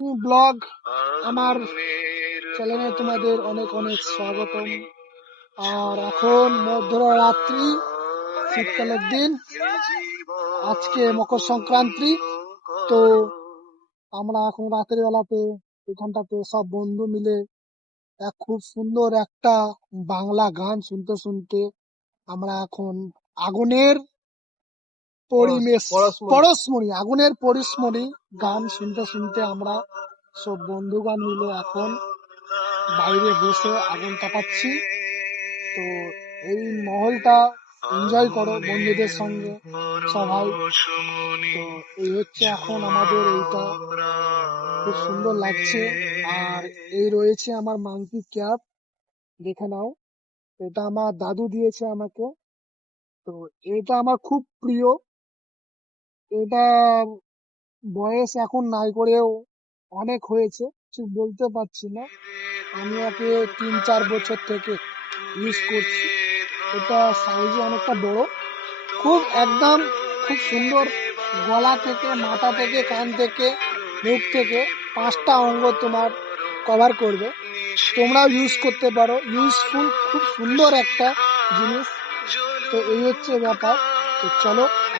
Blog আমার চ্যানেলে তোমাদের অনেক অনেক স্বাগতম। আর এখন মধ্যরাত্রি, শীতকালের দিন, আজকে মকর সংক্রান্তি। তো আমরা এখন রাতের বেলাতে এখানটাতে সব বন্ধু মিলে খুব সুন্দর একটা বাংলা গান শুনতে শুনতে আমরা এখন আগুনের আগুনের পরশমণি গান শুনতে শুনতে আমরা সব বন্ধুগান মিলে এখন বাইরে বসে আগুন তাপাচ্ছি। তো এই মহলটা এনজয় করো বন্ধুদের সঙ্গে সবাই। তো এই হচ্ছে এখন আমাদের এইটা খুব সুন্দর লাগছে। আর এই রয়েছে আমার মাংকি ক্যাপ, দেখে নাও। এটা আমার দাদু দিয়েছে আমাকে। তো এটা আমার খুব প্রিয়। এটা বয়স এখন নাই করেও অনেক হয়েছে, ঠিক বলতে পারছি না। আমি ওকে 3-4 বছর থেকে ইউজ করছি। এটা সাইজে অনেকটা বড়, খুব একদম খুব সুন্দর। গলা থেকে, মাথা থেকে, কান থেকে, মুখ থেকে 5টা অঙ্গ তোমার কভার করবে। তোমরাও ইউজ করতে পারো, ইউজফুল, খুব সুন্দর একটা জিনিস। তো এই হচ্ছে ব্যাপার। তো চলো